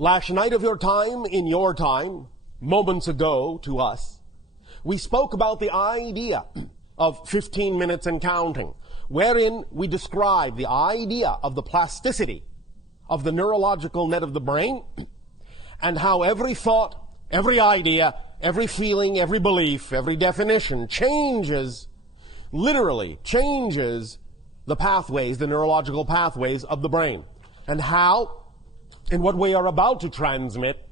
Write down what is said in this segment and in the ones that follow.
Last night of your time, in your time, moments ago to us, we spoke about the idea of 15 minutes and counting, wherein we described the idea of the plasticity of the neurological net of the brain, and how every thought, every idea, every feeling, every belief, every definition changes, literally changes the pathways, the neurological pathways of the brain, and how, in what we are about to transmit,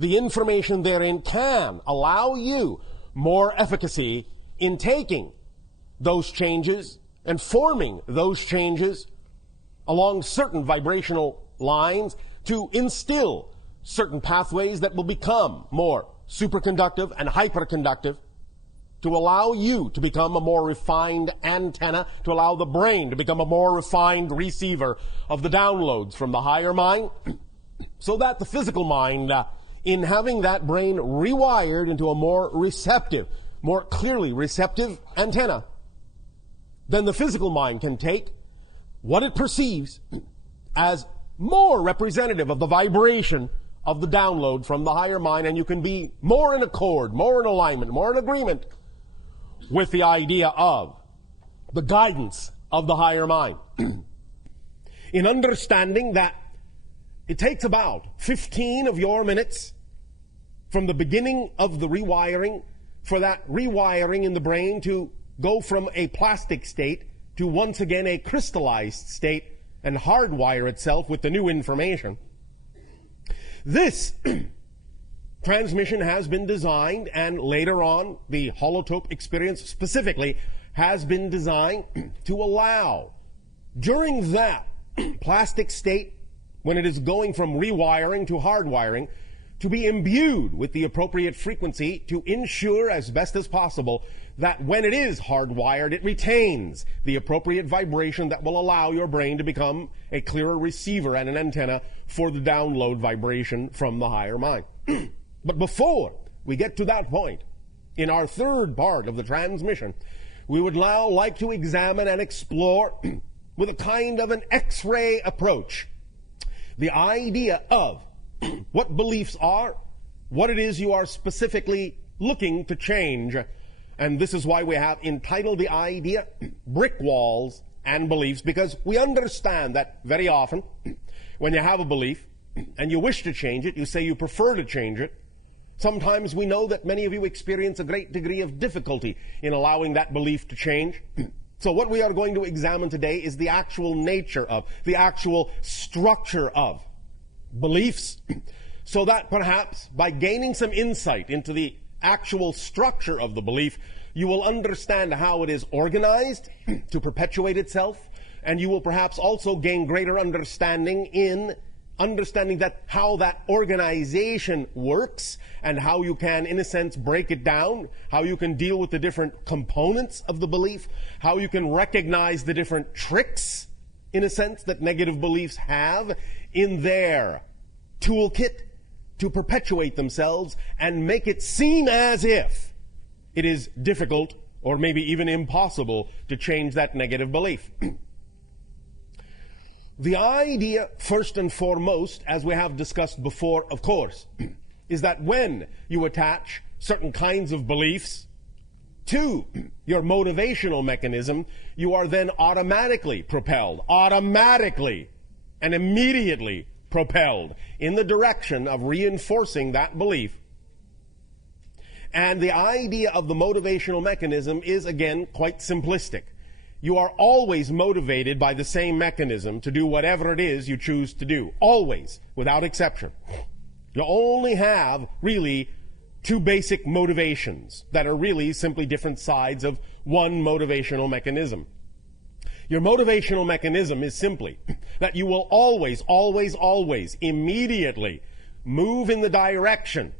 the information therein can allow you more efficacy in taking those changes and forming those changes along certain vibrational lines to instill certain pathways that will become more superconductive and hyperconductive, to allow you to become a more refined antenna, to allow the brain to become a more refined receiver of the downloads from the higher mind, so that the physical mind, in having that brain rewired into a more receptive, more clearly receptive antenna, then the physical mind can take what it perceives as more representative of the vibration of the download from the higher mind, and you can be more in accord, more in alignment, more in agreement with the idea of the guidance of the higher mind. In understanding that it takes about 15 of your minutes from the beginning of the rewiring for that rewiring in the brain to go from a plastic state to once again a crystallized state and hardwire itself with the new information. This transmission has been designed, and later on the holotope experience specifically has been designed to allow, during that plastic state, when it is going from rewiring to hardwiring, to be imbued with the appropriate frequency to ensure as best as possible that when it is hardwired, it retains the appropriate vibration that will allow your brain to become a clearer receiver and an antenna for the download vibration from the higher mind. But before we get to that point, in our third part of the transmission, we would now like to examine and explore with a kind of an X-ray approach the idea of what beliefs are, what it is you are specifically looking to change. And this is why we have entitled the idea Brick Walls and Beliefs, because we understand that very often when you have a belief and you wish to change it, you say you prefer to change it. Sometimes we know that many of you experience a great degree of difficulty in allowing that belief to change. So what we are going to examine today is the actual nature of, the actual structure of beliefs, so that perhaps by gaining some insight into the actual structure of the belief, you will understand how it is organized to perpetuate itself, and you will perhaps also gain greater understanding in understanding that how that organization works, and how you can, in a sense, break it down, how you can deal with the different components of the belief, how you can recognize the different tricks, in a sense, that negative beliefs have in their toolkit to perpetuate themselves and make it seem as if it is difficult or maybe even impossible to change that negative belief. The idea, first and foremost, as we have discussed before, of course, is that when you attach certain kinds of beliefs to your motivational mechanism, you are then automatically propelled, automatically and immediately propelled in the direction of reinforcing that belief. And the idea of the motivational mechanism is, again, quite simplistic. You are always motivated by the same mechanism to do whatever it is you choose to do. Always, without exception. You only have, really, two basic motivations that are really simply different sides of one motivational mechanism. Your motivational mechanism is simply that you will always, always, always, immediately move in the direction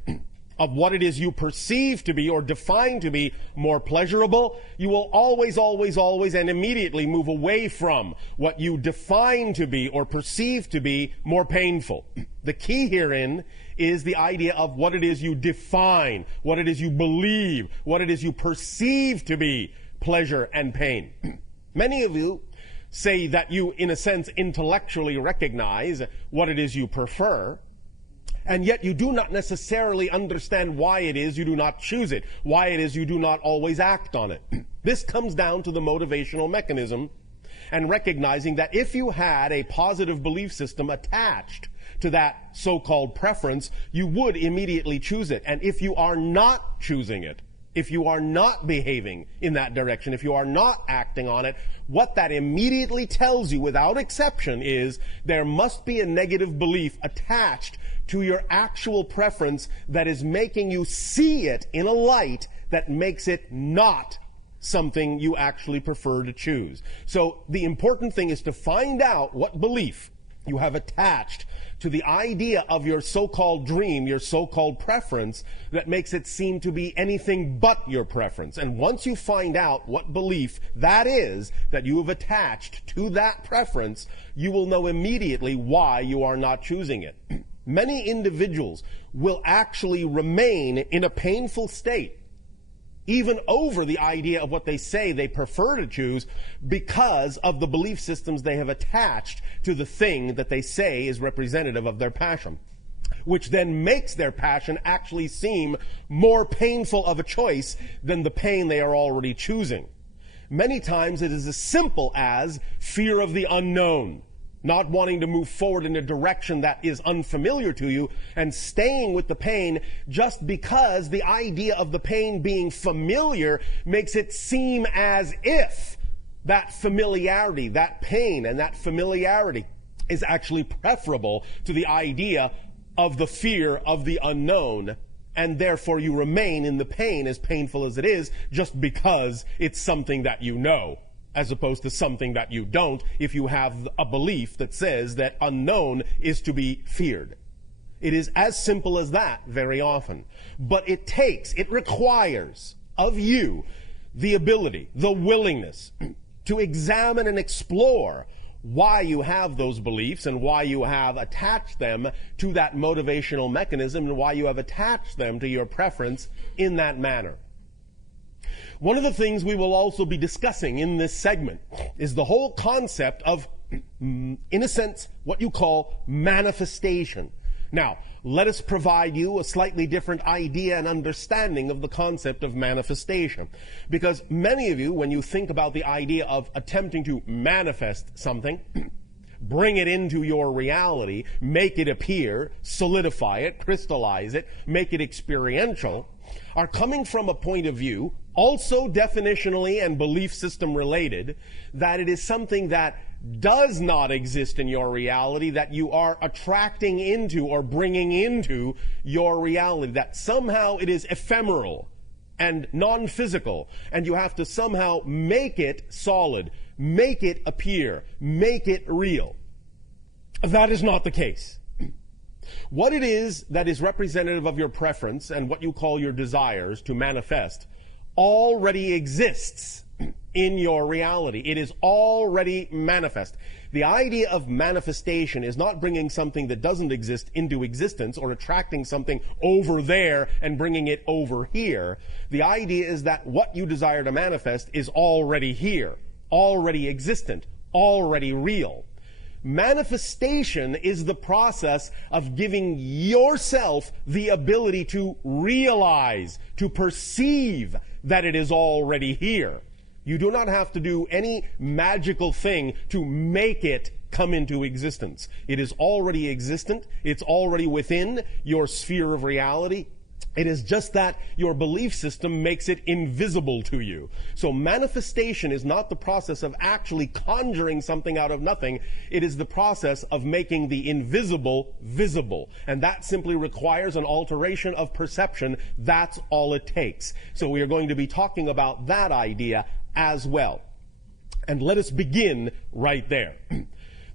of what it is you perceive to be or define to be more pleasurable. You will always, always, always, and immediately move away from what you define to be or perceive to be more painful. The key herein is the idea of what it is you define, what it is you believe, what it is you perceive to be pleasure and pain. Many of you say that you, in a sense, intellectually recognize what it is you prefer, and yet you do not necessarily understand why it is you do not choose it, why it is you do not always act on it. This comes down to the motivational mechanism and recognizing that if you had a positive belief system attached to that so-called preference, you would immediately choose it. And if you are not choosing it, if you are not behaving in that direction, if you are not acting on it, what that immediately tells you without exception is there must be a negative belief attached to your actual preference that is making you see it in a light that makes it not something you actually prefer to choose. So the important thing is to find out what belief you have attached to the idea of your so-called dream, your so-called preference, that makes it seem to be anything but your preference. And once you find out what belief that is that you have attached to that preference, you will know immediately why you are not choosing it. Many individuals will actually remain in a painful state, even over the idea of what they say they prefer to choose, because of the belief systems they have attached to the thing that they say is representative of their passion, which then makes their passion actually seem more painful of a choice than the pain they are already choosing. Many times it is as simple as fear of the unknown, not wanting to move forward in a direction that is unfamiliar to you and staying with the pain just because the idea of the pain being familiar makes it seem as if that familiarity, that pain and that familiarity is actually preferable to the idea of the fear of the unknown, and therefore you remain in the pain, as painful as it is, just because it's something that you know, as opposed to something that you don't, if you have a belief that says that unknown is to be feared. It is as simple as that very often. But it requires of you the ability, the willingness to examine and explore why you have those beliefs and why you have attached them to that motivational mechanism and why you have attached them to your preference in that manner. One of the things we will also be discussing in this segment is the whole concept of, in a sense, what you call manifestation. Now, let us provide you a slightly different idea and understanding of the concept of manifestation. Because many of you, when you think about the idea of attempting to manifest something, bring it into your reality, make it appear, solidify it, crystallize it, make it experiential, are coming from a point of view, also definitionally and belief system related, that it is something that does not exist in your reality, that you are attracting into or bringing into your reality, that somehow it is ephemeral and non-physical, and you have to somehow make it solid, make it appear, make it real. That is not the case. What it is that is representative of your preference and what you call your desires to manifest already exists in your reality. It is already manifest. The idea of manifestation is not bringing something that doesn't exist into existence or attracting something over there and bringing it over here. The idea is that what you desire to manifest is already here, already existent, already real. Manifestation is the process of giving yourself the ability to realize, to perceive that it is already here. You do not have to do any magical thing to make it come into existence. It is already existent. It's already within your sphere of reality. It is just that your belief system makes it invisible to you. So manifestation is not the process of actually conjuring something out of nothing. It is the process of making the invisible visible. And that simply requires an alteration of perception. That's all it takes. So we are going to be talking about that idea as well. And let us begin right there.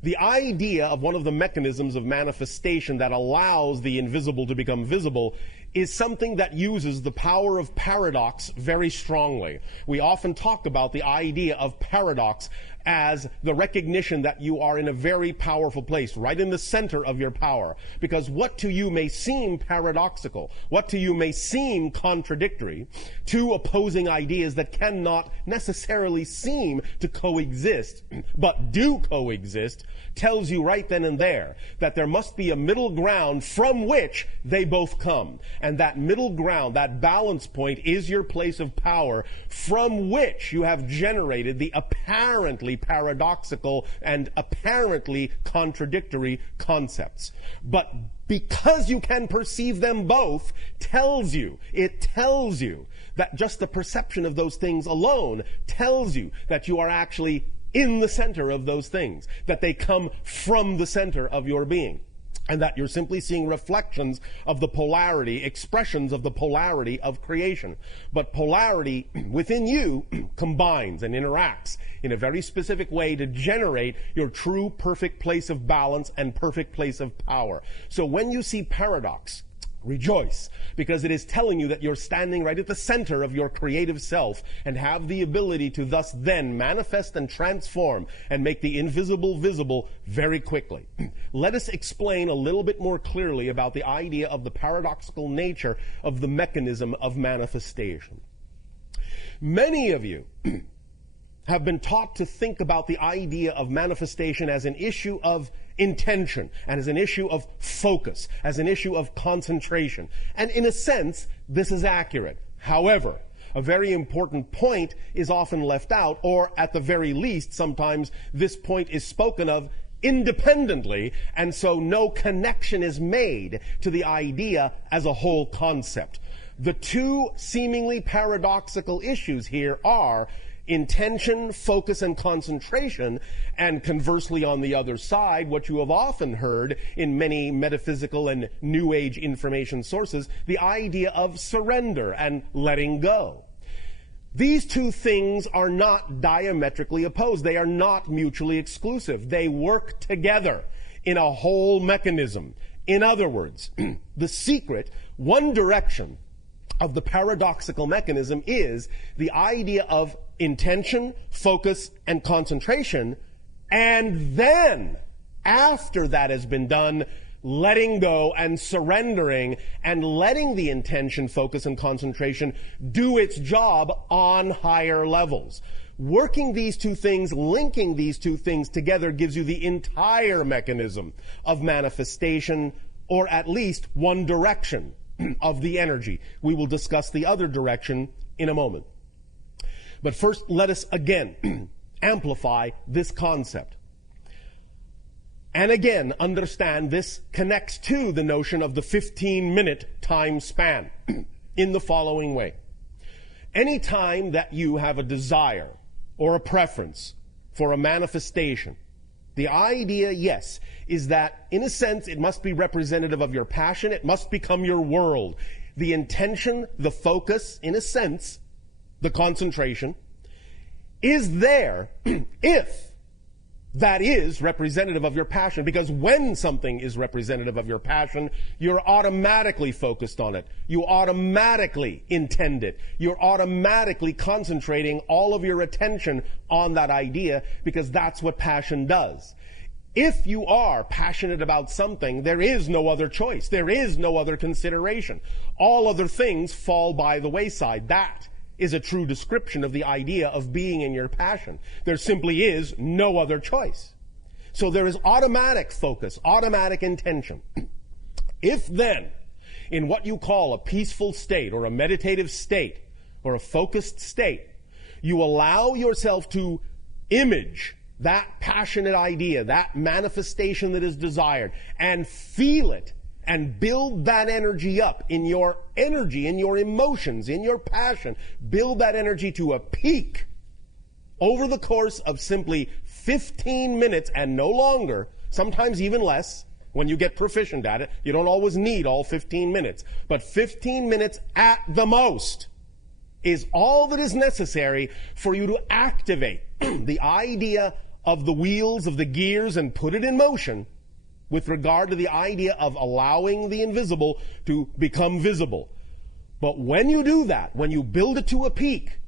The idea of one of the mechanisms of manifestation that allows the invisible to become visible is something that uses the power of paradox very strongly. We often talk about the idea of paradox as the recognition that you are in a very powerful place, right in the center of your power. Because what to you may seem paradoxical, what to you may seem contradictory, two opposing ideas that cannot necessarily seem to coexist, but do coexist, tells you right then and there that there must be a middle ground from which they both come. And that middle ground, that balance point, is your place of power from which you have generated the apparently paradoxical and apparently contradictory concepts. But because you can perceive them both, it tells you that just the perception of those things alone tells you that you are actually in the center of those things, that they come from the center of your being, and that you're simply seeing reflections of the polarity, expressions of the polarity of creation. But polarity within you combines and interacts in a very specific way to generate your true perfect place of balance and perfect place of power. So when you see paradox, rejoice, because it is telling you that you're standing right at the center of your creative self and have the ability to thus then manifest and transform and make the invisible visible very quickly. Let us explain a little bit more clearly about the idea of the paradoxical nature of the mechanism of manifestation. Many of you have been taught to think about the idea of manifestation as an issue of intention, and as an issue of focus, as an issue of concentration. And in a sense, this is accurate. However, a very important point is often left out, or at the very least, sometimes this point is spoken of independently, and so no connection is made to the idea as a whole concept. The two seemingly paradoxical issues here are intention, focus, and concentration, and conversely on the other side, what you have often heard in many metaphysical and New Age information sources, the idea of surrender and letting go. These two things are not diametrically opposed. They are not mutually exclusive. They work together in a whole mechanism. In other words, the secret, one direction of the paradoxical mechanism is the idea of intention, focus, and concentration, and then, after that has been done, letting go and surrendering and letting the intention, focus, and concentration do its job on higher levels. Working these two things, linking these two things together gives you the entire mechanism of manifestation, or at least one direction of the energy. We will discuss the other direction in a moment. But first, let us again amplify this concept. And again, understand this connects to the notion of the 15-minute time span in the following way. Any time that you have a desire or a preference for a manifestation, the idea, yes, is that in a sense it must be representative of your passion. It must become your world. The intention, the focus, in a sense, the concentration, is there if that is representative of your passion. Because when something is representative of your passion, you're automatically focused on it. You automatically intend it. You're automatically concentrating all of your attention on that idea, because that's what passion does. If you are passionate about something, there is no other choice. There is no other consideration. All other things fall by the wayside. That is a true description of the idea of being in your passion. There simply is no other choice. So there is automatic focus, automatic intention. If then, in what you call a peaceful state or a meditative state or a focused state, you allow yourself to image that passionate idea, that manifestation that is desired, and feel it and build that energy up in your energy, in your emotions, in your passion. Build that energy to a peak over the course of simply 15 minutes and no longer, sometimes even less, when you get proficient at it. You don't always need all 15 minutes, but 15 minutes at the most is all that is necessary for you to activate the idea of the wheels, of the gears, and put it in motion with regard to the idea of allowing the invisible to become visible. But when you do that, when you build it to a peak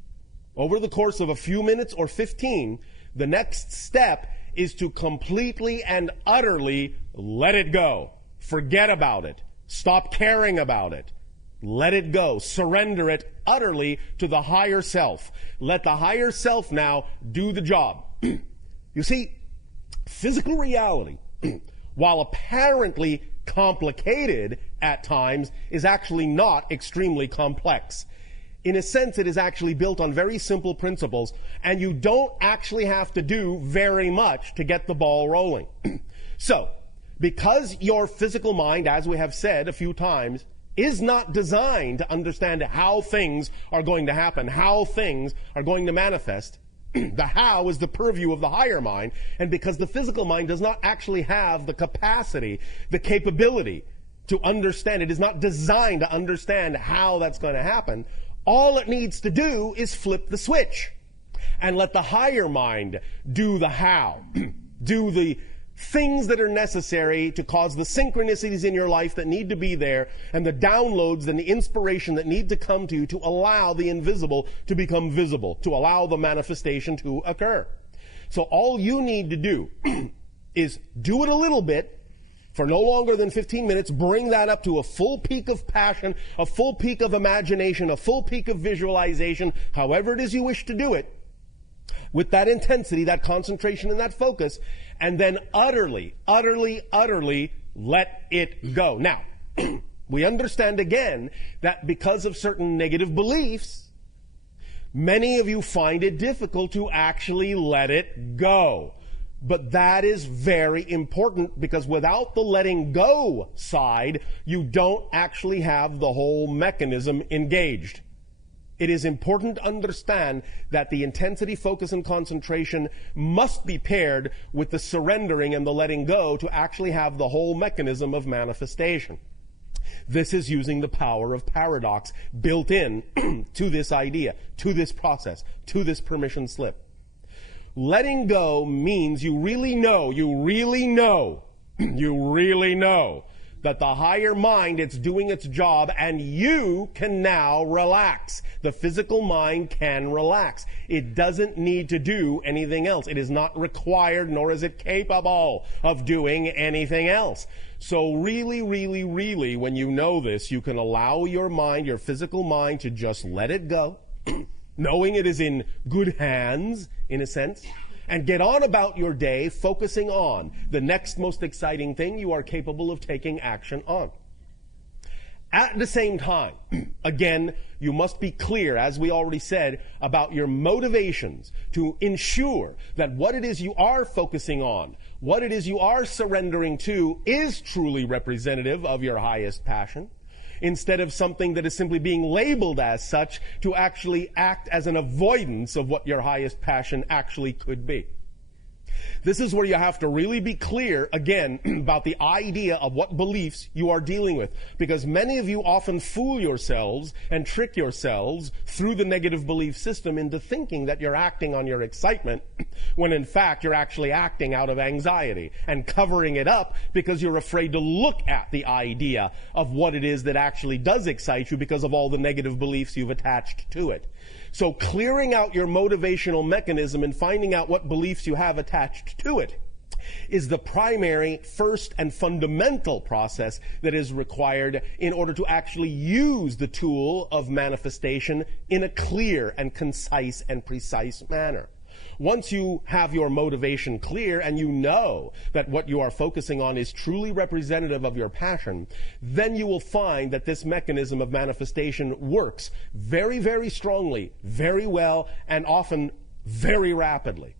over the course of a few minutes or 15, the next step is to completely and utterly let it go. Forget about it. Stop caring about it. Let it go. Surrender it utterly to the higher self. Let the higher self now do the job. You see, physical reality, while apparently complicated at times, is actually not extremely complex. In a sense, it is actually built on very simple principles, and you don't actually have to do very much to get the ball rolling. So, because your physical mind, as we have said a few times, is not designed to understand how things are going to happen, how things are going to manifest, the how is the purview of the higher mind, and because the physical mind does not actually have the capacity, the capability to understand, it is not designed to understand how that's going to happen, all it needs to do is flip the switch and let the higher mind do the how, do the things that are necessary to cause the synchronicities in your life that need to be there, and the downloads and the inspiration that need to come to you to allow the invisible to become visible, to allow the manifestation to occur. So all you need to do is do it a little bit for no longer than 15 minutes, bring that up to a full peak of passion, a full peak of imagination, a full peak of visualization, however it is you wish to do it, with that intensity, that concentration, and that focus, and then utterly, utterly, utterly let it go. Now, we understand again that because of certain negative beliefs, many of you find it difficult to actually let it go. But that is very important, because without the letting go side, you don't actually have the whole mechanism engaged. It is important to understand that the intensity, focus, and concentration must be paired with the surrendering and the letting go to actually have the whole mechanism of manifestation. This is using the power of paradox built in to this idea, to this process, to this permission slip. Letting go means you really know that the higher mind, it's doing its job, and you can now relax. The physical mind can relax. It doesn't need to do anything else. It is not required, nor is it capable of doing anything else. So really, really, really, when you know this, you can allow your mind, your physical mind, to just let it go, knowing it is in good hands, in a sense, and get on about your day focusing on the next most exciting thing you are capable of taking action on. At the same time, again, you must be clear, as we already said, about your motivations to ensure that what it is you are focusing on, what it is you are surrendering to, is truly representative of your highest passion, instead of something that is simply being labeled as such to actually act as an avoidance of what your highest passion actually could be. This is where you have to really be clear, again, about the idea of what beliefs you are dealing with. Because many of you often fool yourselves and trick yourselves through the negative belief system into thinking that you're acting on your excitement, when in fact you're actually acting out of anxiety and covering it up because you're afraid to look at the idea of what it is that actually does excite you because of all the negative beliefs you've attached to it. So clearing out your motivational mechanism and finding out what beliefs you have attached to it is the primary, first, and fundamental process that is required in order to actually use the tool of manifestation in a clear and concise and precise manner. Once you have your motivation clear and you know that what you are focusing on is truly representative of your passion, then you will find that this mechanism of manifestation works very, very strongly, very well, and often very rapidly.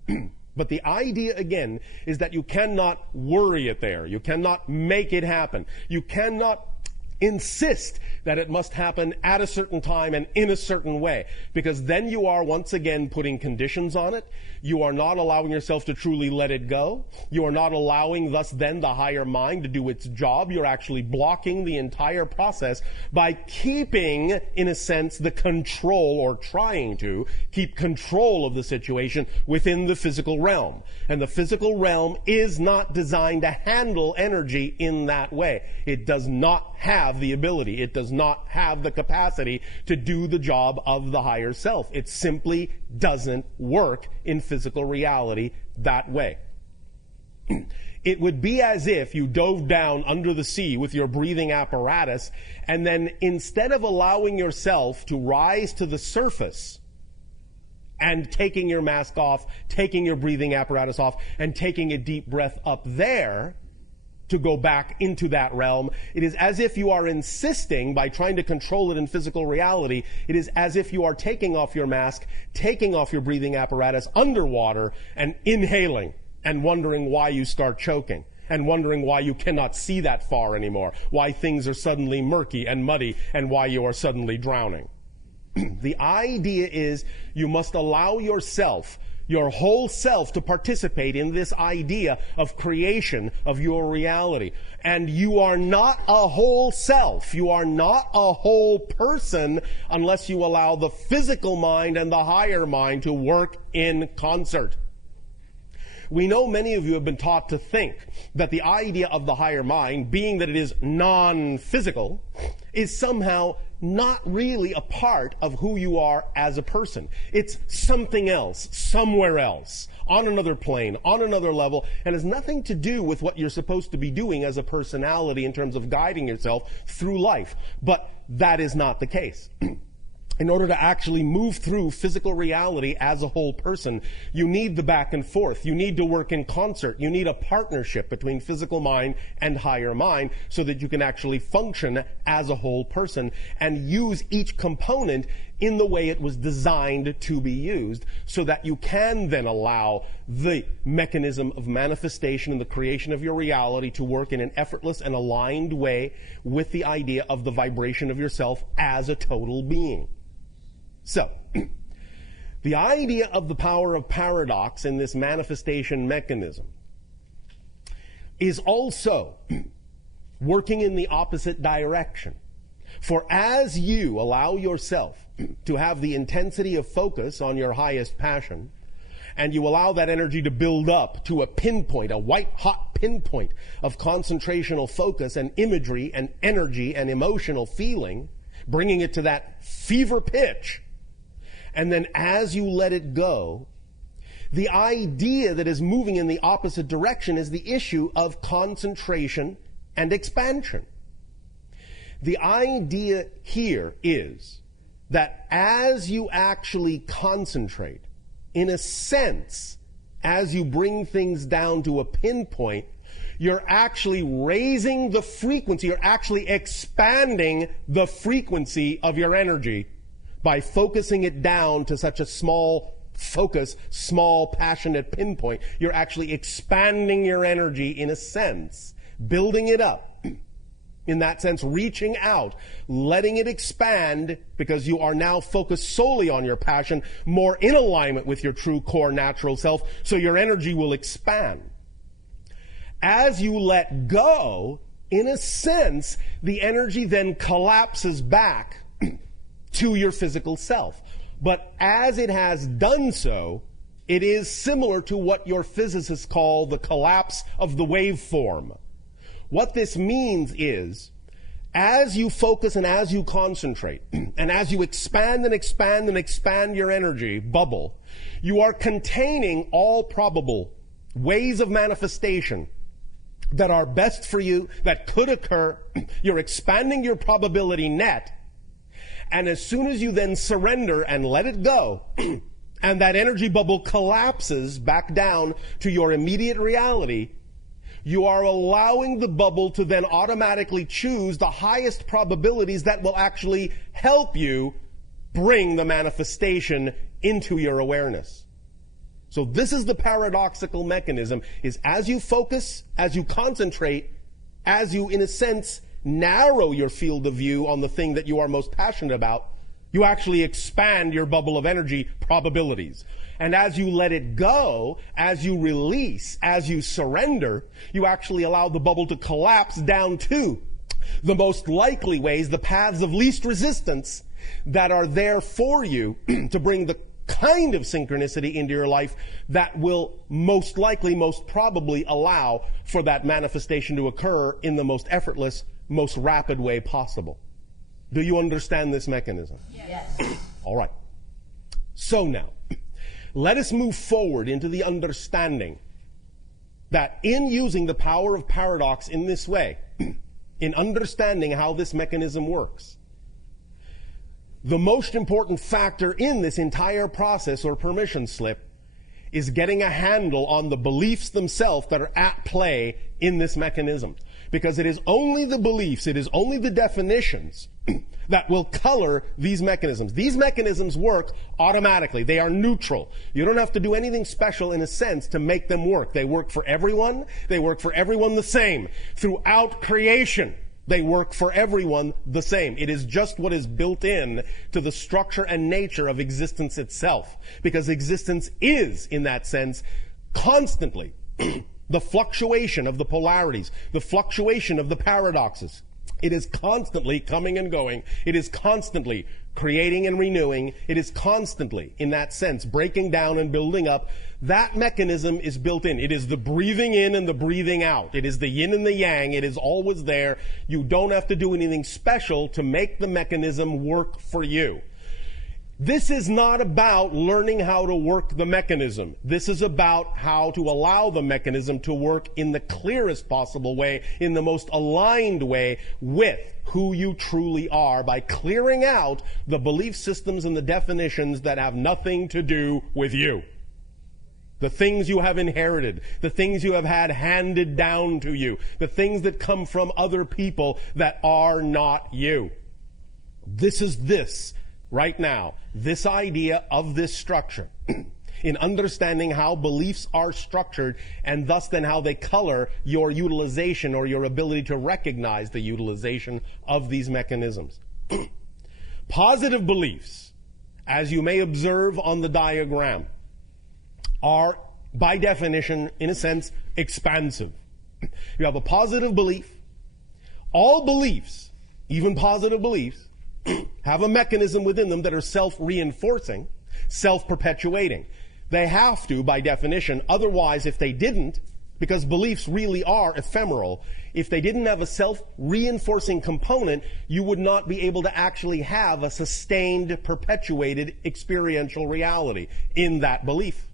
But the idea, again, is that you cannot worry it there. You cannot make it happen. You cannot insist that it must happen at a certain time and in a certain way, because then you are once again putting conditions on it. You are not allowing yourself to truly let it go. You are not allowing thus then the higher mind to do its job. You're actually blocking the entire process by keeping, in a sense, the control, or trying to keep control of the situation within the physical realm. And the physical realm is not designed to handle energy in that way. It does not have the ability. It does not have the capacity to do the job of the higher self. It simply doesn't work in physical reality that way. It would be as if you dove down under the sea with your breathing apparatus, and then instead of allowing yourself to rise to the surface and taking your mask off, taking your breathing apparatus off, and taking a deep breath up there to go back into that realm, it is as if you are insisting, by trying to control it in physical reality, it is as if you are taking off your mask, taking off your breathing apparatus underwater, and inhaling, and wondering why you start choking, and wondering why you cannot see that far anymore, why things are suddenly murky and muddy, and why you are suddenly drowning. The idea is you must allow yourself, your whole self, to participate in this idea of creation of your reality. And you are not a whole self. You are not a whole person unless you allow the physical mind and the higher mind to work in concert. We know many of you have been taught to think that the idea of the higher mind, being that it is non-physical, is somehow not really a part of who you are as a person. It's something else, somewhere else, on another plane, on another level, and has nothing to do with what you're supposed to be doing as a personality in terms of guiding yourself through life. But that is not the case. In order to actually move through physical reality as a whole person, you need the back and forth. You need to work in concert. You need a partnership between physical mind and higher mind so that you can actually function as a whole person and use each component in the way it was designed to be used, so that you can then allow the mechanism of manifestation and the creation of your reality to work in an effortless and aligned way with the idea of the vibration of yourself as a total being. So, the idea of the power of paradox in this manifestation mechanism is also working in the opposite direction. For as you allow yourself to have the intensity of focus on your highest passion, and you allow that energy to build up to a pinpoint, a white-hot pinpoint of concentrational focus and imagery and energy and emotional feeling, bringing it to that fever pitch, and then as you let it go, the idea that is moving in the opposite direction is the issue of concentration and expansion. The idea here is that as you actually concentrate, in a sense, as you bring things down to a pinpoint, you're actually raising the frequency, you're actually expanding the frequency of your energy by focusing it down to such a small focus, small passionate pinpoint. You're actually expanding your energy in a sense, building it up. In that sense, reaching out, letting it expand, because you are now focused solely on your passion, more in alignment with your true core natural self, so your energy will expand. As you let go, in a sense, the energy then collapses back to your physical self. But as it has done so, it is similar to what your physicists call the collapse of the waveform. What this means is, as you focus and as you concentrate, and as you expand and expand and expand your energy bubble, you are containing all probable ways of manifestation that are best for you, that could occur. You're expanding your probability net. And as soon as you then surrender and let it go, and that energy bubble collapses back down to your immediate reality, you are allowing the bubble to then automatically choose the highest probabilities that will actually help you bring the manifestation into your awareness. So this is the paradoxical mechanism, is as you focus, as you concentrate, as you, in a sense, narrow your field of view on the thing that you are most passionate about, you actually expand your bubble of energy probabilities. And as you let it go, as you release, as you surrender, you actually allow the bubble to collapse down to the most likely ways, the paths of least resistance that are there for you to bring the kind of synchronicity into your life that will most likely, most probably allow for that manifestation to occur in the most effortless, most rapid way possible. Do you understand this mechanism? Yes. All right. So now, let us move forward into the understanding that in using the power of paradox in this way, in understanding how this mechanism works, the most important factor in this entire process or permission slip is getting a handle on the beliefs themselves that are at play in this mechanism. Because it is only the beliefs, it is only the definitions that will color these mechanisms. These mechanisms work automatically. They are neutral. You don't have to do anything special in a sense to make them work. They work for everyone. They work for everyone the same. Throughout creation, they work for everyone the same. It is just what is built in to the structure and nature of existence itself. Because existence is, in that sense, constantly the fluctuation of the polarities, the fluctuation of the paradoxes. It is constantly coming and going. It is constantly creating and renewing. It is constantly, in that sense, breaking down and building up. That mechanism is built in. It is the breathing in and the breathing out. It is the yin and the yang. It is always there. You don't have to do anything special to make the mechanism work for you. This is not about learning how to work the mechanism. This is about how to allow the mechanism to work in the clearest possible way, in the most aligned way with who you truly are, by clearing out the belief systems and the definitions that have nothing to do with you. The things you have inherited, the things you have had handed down to you, the things that come from other people that are not you. This is this. Right now, this idea of this structure, in understanding how beliefs are structured and thus then how they color your utilization or your ability to recognize the utilization of these mechanisms. Positive beliefs, as you may observe on the diagram, are by definition, in a sense, expansive. You have a positive belief. All beliefs, even positive beliefs, have a mechanism within them that are self-reinforcing, self-perpetuating. They have to, by definition. Otherwise, if they didn't, because beliefs really are ephemeral, if they didn't have a self-reinforcing component, you would not be able to actually have a sustained, perpetuated experiential reality in that belief.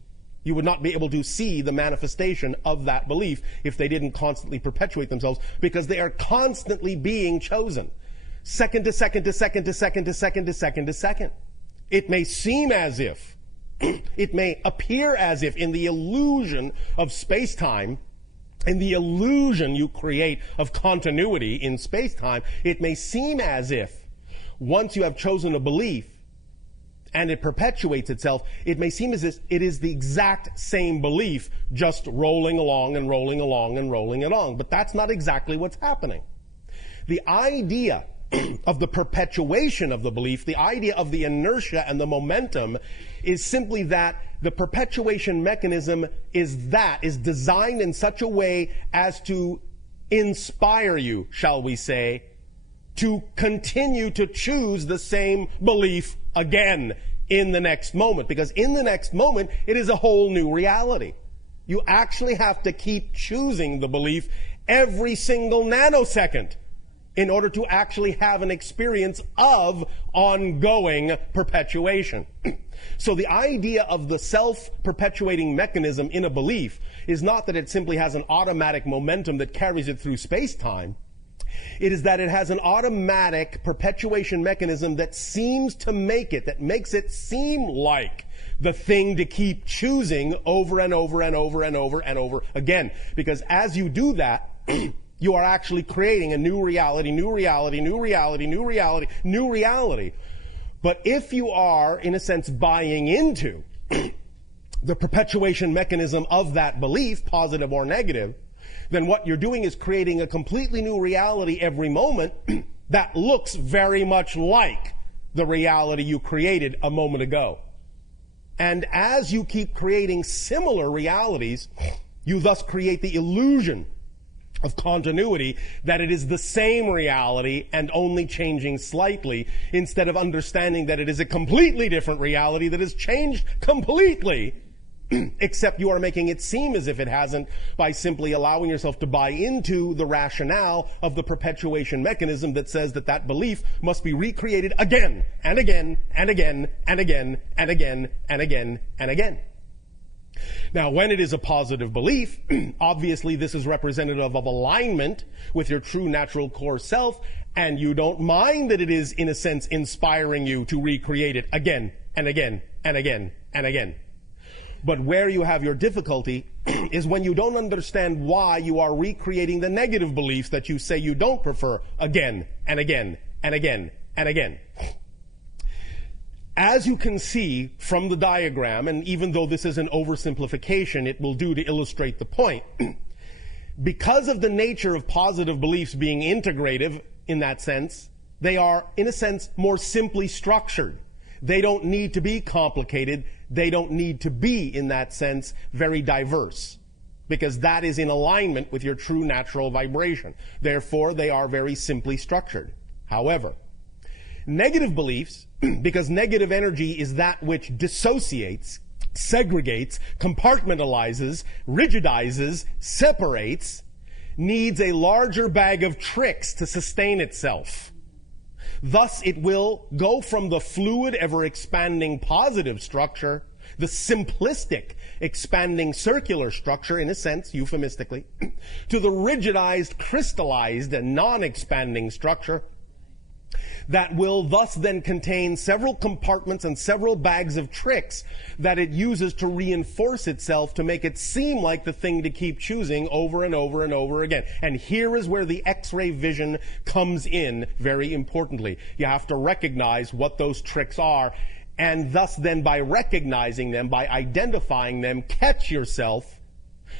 You would not be able to see the manifestation of that belief if they didn't constantly perpetuate themselves, because they are constantly being chosen. Second to second to second to second to second to second to second. It may seem as if, it may appear as if in the illusion of space-time, in the illusion you create of continuity in space-time, it may seem as if once you have chosen a belief and it perpetuates itself, it may seem as if it is the exact same belief just rolling along and rolling along and rolling along. But that's not exactly what's happening. The idea of the perpetuation of the belief, the idea of the inertia and the momentum, is simply that the perpetuation mechanism is designed in such a way as to inspire you, shall we say, to continue to choose the same belief again in the next moment. Because in the next moment, it is a whole new reality. You actually have to keep choosing the belief every single nanosecond in order to actually have an experience of ongoing perpetuation. So the idea of the self-perpetuating mechanism in a belief is not that it simply has an automatic momentum that carries it through space-time. It is that it has an automatic perpetuation mechanism that seems to make it, that makes it seem like the thing to keep choosing over and over and over and over and over again. Because as you do that, you are actually creating a new reality, new reality, new reality, new reality, new reality. But if you are, in a sense, buying into the perpetuation mechanism of that belief, positive or negative, then what you're doing is creating a completely new reality every moment that looks very much like the reality you created a moment ago. And as you keep creating similar realities, you thus create the illusion of continuity, that it is the same reality and only changing slightly, instead of understanding that it is a completely different reality that has changed completely, except you are making it seem as if it hasn't by simply allowing yourself to buy into the rationale of the perpetuation mechanism that says that that belief must be recreated again and again and again and again and again and again and again. Now, when it is a positive belief, obviously this is representative of alignment with your true natural core self, and you don't mind that it is, in a sense, inspiring you to recreate it again and again and again and again. But where you have your difficulty is when you don't understand why you are recreating the negative beliefs that you say you don't prefer again and again and again and again. As you can see from the diagram, and even though this is an oversimplification, it will do to illustrate the point, because of the nature of positive beliefs being integrative in that sense, they are, in a sense, more simply structured. They don't need to be complicated. They don't need to be, in that sense, very diverse, because that is in alignment with your true natural vibration. Therefore, they are very simply structured. However, negative beliefs, because negative energy is that which dissociates, segregates, compartmentalizes, rigidizes, separates, needs a larger bag of tricks to sustain itself. Thus, it will go from the fluid, ever-expanding positive structure, the simplistic, expanding circular structure, in a sense, euphemistically, to the rigidized, crystallized, and non-expanding structure that will thus then contain several compartments and several bags of tricks that it uses to reinforce itself, to make it seem like the thing to keep choosing over and over and over again. And here is where the X-ray vision comes in very importantly. You have to recognize what those tricks are, and thus then by recognizing them, by identifying them, catch yourself,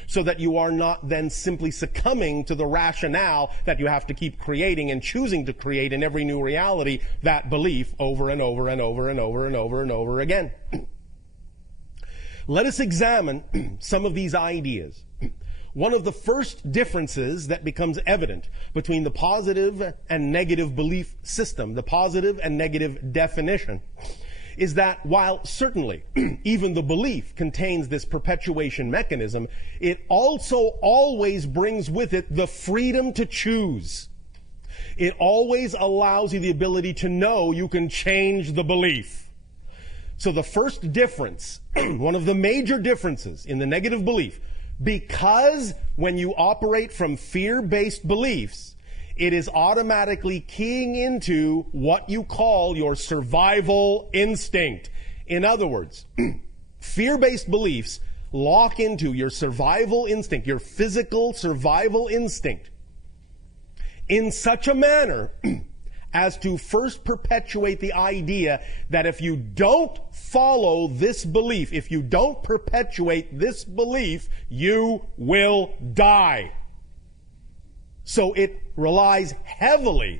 so that you are not then simply succumbing to the rationale that you have to keep creating and choosing to create in every new reality that belief over and over and over and over and over and over again. Let us examine some of these ideas. One of the first differences that becomes evident between the positive and negative belief system, the positive and negative definition, is that while certainly even the belief contains this perpetuation mechanism, it also always brings with it the freedom to choose. It always allows you the ability to know you can change the belief. So the first difference, one of the major differences in the negative belief, because when you operate from fear-based beliefs, it is automatically keying into what you call your survival instinct. In other words, fear-based beliefs lock into your survival instinct, your physical survival instinct, in such a manner as to first perpetuate the idea that if you don't follow this belief, if you don't perpetuate this belief, you will die. So it relies heavily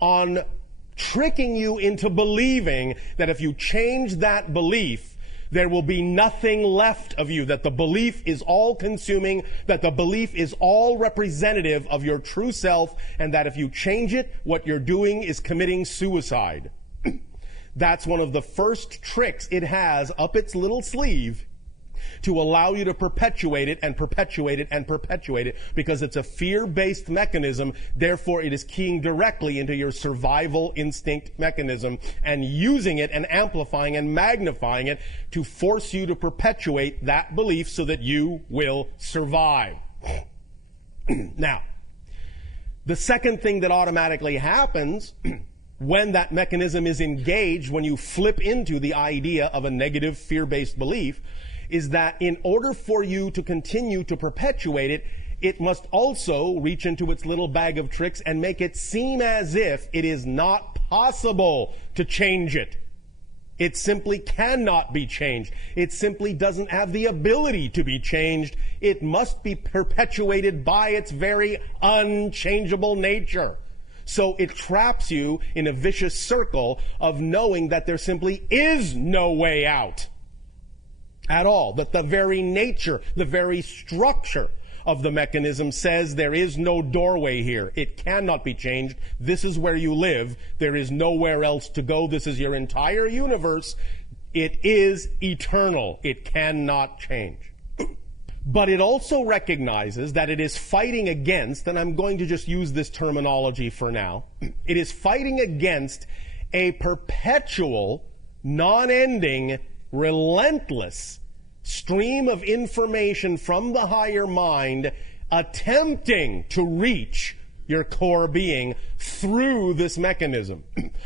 on tricking you into believing that if you change that belief, there will be nothing left of you, that the belief is all-consuming, that the belief is all representative of your true self, and that if you change it, what you're doing is committing suicide. That's one of the first tricks it has up its little sleeve to allow you to perpetuate it and perpetuate it and perpetuate it, because it's a fear-based mechanism. Therefore, it is keying directly into your survival instinct mechanism and using it and amplifying and magnifying it to force you to perpetuate that belief so that you will survive. Now, the second thing that automatically happens when that mechanism is engaged, when you flip into the idea of a negative fear-based belief, is that in order for you to continue to perpetuate it, it must also reach into its little bag of tricks and make it seem as if it is not possible to change it. It simply cannot be changed. It simply doesn't have the ability to be changed. It must be perpetuated by its very unchangeable nature. So it traps you in a vicious circle of knowing that there simply is no way out at all. That the very nature, the very structure of the mechanism says there is no doorway here. It cannot be changed. This is where you live. There is nowhere else to go. This is your entire universe. It is eternal. It cannot change. But it also recognizes that it is fighting against, and I'm going to just use this terminology for now, it is fighting against a perpetual, non-ending, relentless stream of information from the higher mind attempting to reach your core being through this mechanism.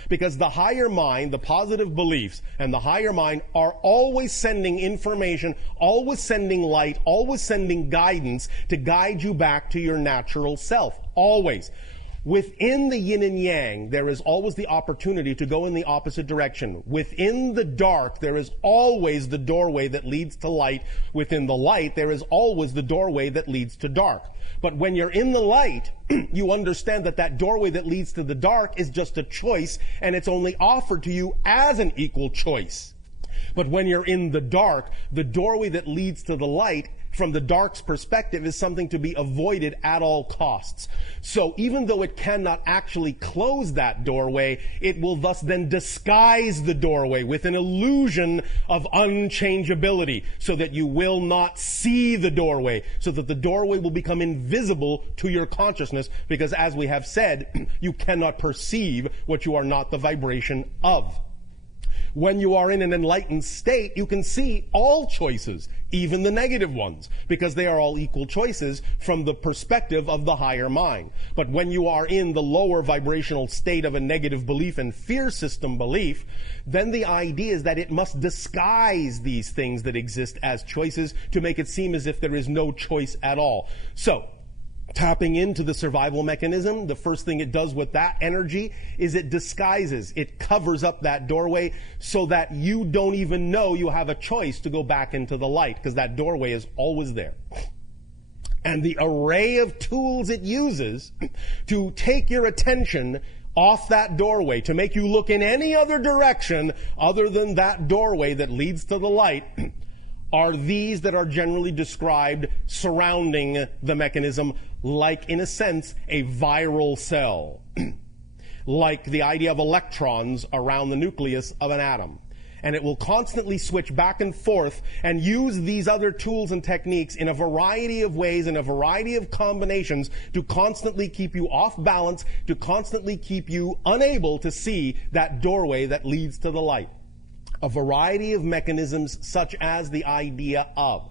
Because the higher mind, the positive beliefs, and the higher mind are always sending information, always sending light, always sending guidance to guide you back to your natural self. Always. Within the yin and yang, there is always the opportunity to go in the opposite direction. Within the dark, there is always the doorway that leads to light. Within the light, there is always the doorway that leads to dark. But when you're in the light, you understand that that doorway that leads to the dark is just a choice, and it's only offered to you as an equal choice. But when you're in the dark, the doorway that leads to the light, from the dark's perspective, is something to be avoided at all costs. So even though it cannot actually close that doorway, it will thus then disguise the doorway with an illusion of unchangeability, so that you will not see the doorway, so that the doorway will become invisible to your consciousness, because as we have said, you cannot perceive what you are not the vibration of. When you are in an enlightened state, you can see all choices, even the negative ones, because they are all equal choices from the perspective of the higher mind. But when you are in the lower vibrational state of a negative belief and fear system belief, then the idea is that it must disguise these things that exist as choices to make it seem as if there is no choice at all. So, tapping into the survival mechanism, the first thing it does with that energy is it disguises, it covers up that doorway so that you don't even know you have a choice to go back into the light, because that doorway is always there. And the array of tools it uses to take your attention off that doorway, to make you look in any other direction other than that doorway that leads to the light, are these that are generally described surrounding the mechanism, like, in a sense, a viral cell. Like the idea of electrons around the nucleus of an atom. And it will constantly switch back and forth and use these other tools and techniques in a variety of ways, in a variety of combinations, to constantly keep you off balance, to constantly keep you unable to see that doorway that leads to the light. A variety of mechanisms, such as the idea of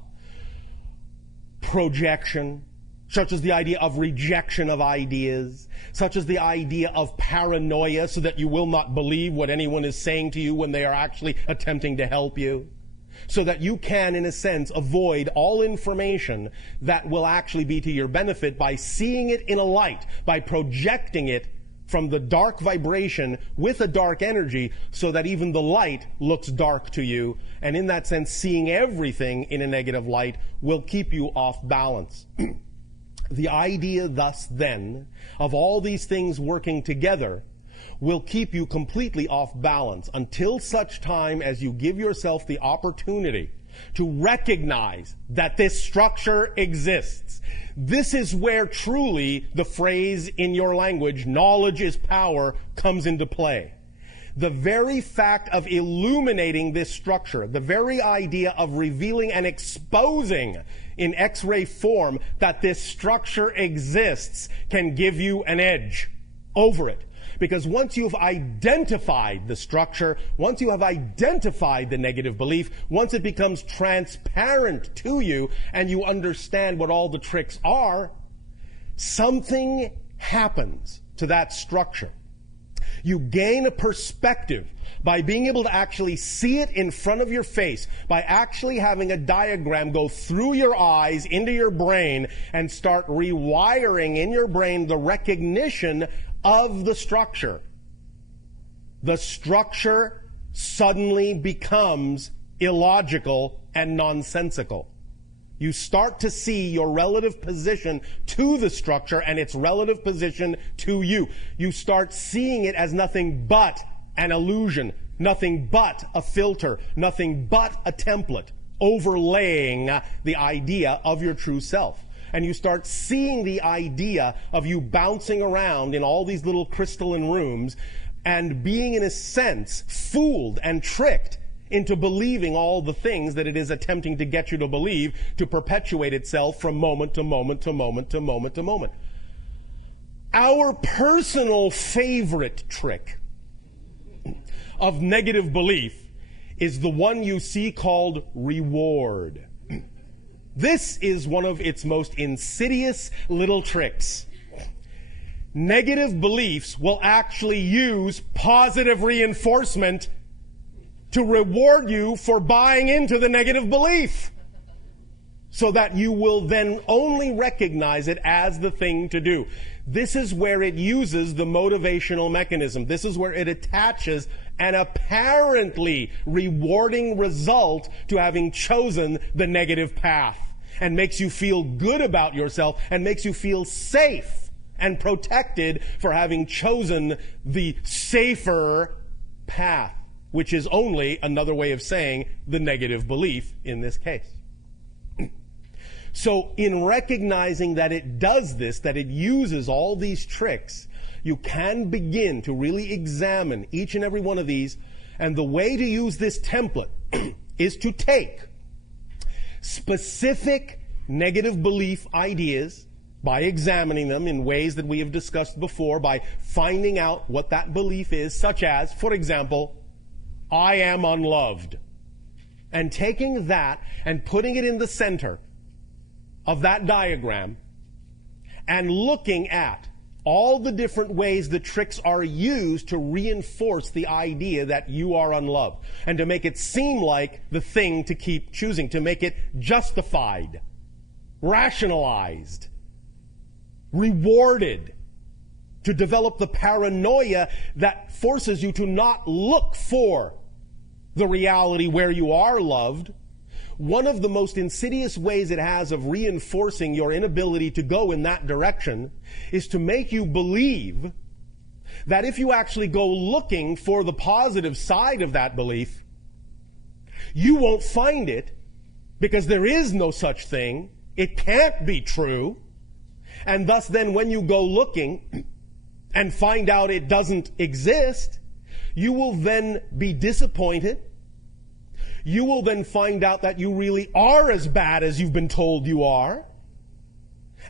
projection, such as the idea of rejection of ideas, such as the idea of paranoia, so that you will not believe what anyone is saying to you when they are actually attempting to help you, so that you can, in a sense, avoid all information that will actually be to your benefit by seeing it in a light, by projecting it from the dark vibration with a dark energy, so that even the light looks dark to you. And in that sense, seeing everything in a negative light will keep you off balance. The idea thus then of all these things working together will keep you completely off balance until such time as you give yourself the opportunity to recognize that this structure exists. This is where truly the phrase in your language, knowledge is power, comes into play. The very fact of illuminating this structure, the very idea of revealing and exposing in X-ray form that this structure exists, can give you an edge over it. Because once you've identified the structure, once you have identified the negative belief, once it becomes transparent to you and you understand what all the tricks are, something happens to that structure. You gain a perspective by being able to actually see it in front of your face, by actually having a diagram go through your eyes into your brain and start rewiring in your brain the recognition of the structure. The structure suddenly becomes illogical and nonsensical. You start to see your relative position to the structure and its relative position to you. You start seeing it as nothing but an illusion, nothing but a filter, nothing but a template overlaying the idea of your true self. And you start seeing the idea of you bouncing around in all these little crystalline rooms and being, in a sense, fooled and tricked into believing all the things that it is attempting to get you to believe to perpetuate itself from moment to moment to moment to moment to moment. Our personal favorite trick of negative belief is the one you see called reward. This is one of its most insidious little tricks. Negative beliefs will actually use positive reinforcement to reward you for buying into the negative belief, so that you will then only recognize it as the thing to do. This is where it uses the motivational mechanism. This is where it attaches an apparently rewarding result to having chosen the negative path, and makes you feel good about yourself and makes you feel safe and protected for having chosen the safer path, which is only another way of saying the negative belief in this case. So in recognizing that it does this, that it uses all these tricks, you can begin to really examine each and every one of these. And the way to use this template is to take specific negative belief ideas, by examining them in ways that we have discussed before, by finding out what that belief is, such as, for example, I am unloved. And taking that and putting it in the center of that diagram and looking at all the different ways the tricks are used to reinforce the idea that you are unloved and to make it seem like the thing to keep choosing, to make it justified, rationalized, rewarded, to develop the paranoia that forces you to not look for the reality where you are loved. One of the most insidious ways it has of reinforcing your inability to go in that direction is to make you believe that if you actually go looking for the positive side of that belief, you won't find it, because there is no such thing. It can't be true. And thus then when you go looking and find out it doesn't exist, you will then be disappointed. You will then find out that you really are as bad as you've been told you are.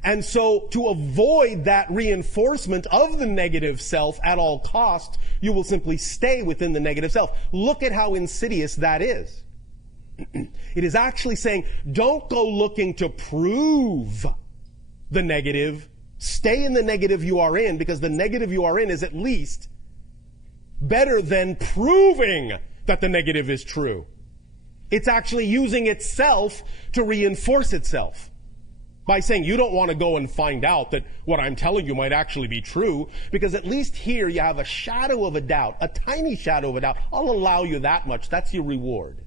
And so to avoid that reinforcement of the negative self at all costs, you will simply stay within the negative self. Look at how insidious that is. It is actually saying, don't go looking to prove the negative. Stay in the negative you are in, because the negative you are in is at least better than proving that the negative is true. It's actually using itself to reinforce itself by saying you don't want to go and find out that what I'm telling you might actually be true, because at least here you have a shadow of a doubt, a tiny shadow of a doubt. I'll allow you that much. That's your reward.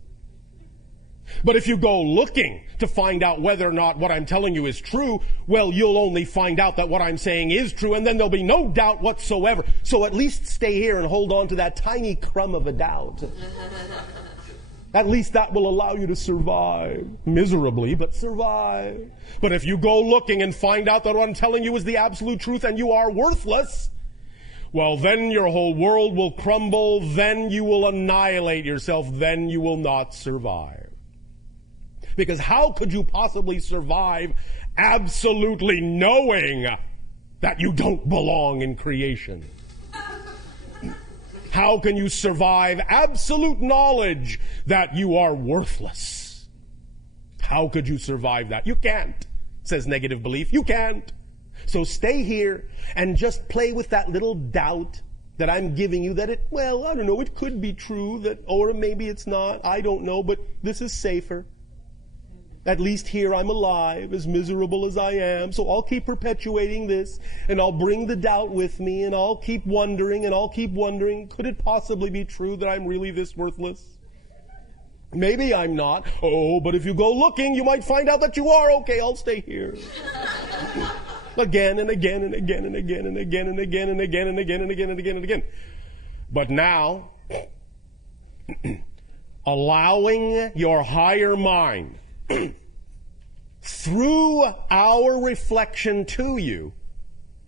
But if you go looking to find out whether or not what I'm telling you is true, well, you'll only find out that what I'm saying is true, and then there'll be no doubt whatsoever. So at least stay here and hold on to that tiny crumb of a doubt. At least that will allow you to survive. Miserably, but survive. But if you go looking and find out that what I'm telling you is the absolute truth and you are worthless, well, then your whole world will crumble. Then you will annihilate yourself. Then you will not survive. Because how could you possibly survive absolutely knowing that you don't belong in creation? How can you survive absolute knowledge that you are worthless? How could you survive that? You can't, says negative belief. You can't. So stay here and just play with that little doubt that I'm giving you, that it, well, I don't know, it could be true, that, or maybe it's not. I don't know, but this is safer. At least here I'm alive, as miserable as I am, so I'll keep perpetuating this, and I'll bring the doubt with me, and I'll keep wondering, could it possibly be true that I'm really this worthless? Maybe I'm not. Oh, but if you go looking, you might find out that you are. Okay, I'll stay here. Again and again and again and again and again and again and again and again and again and again and again. But now, allowing your higher mind through our reflection to you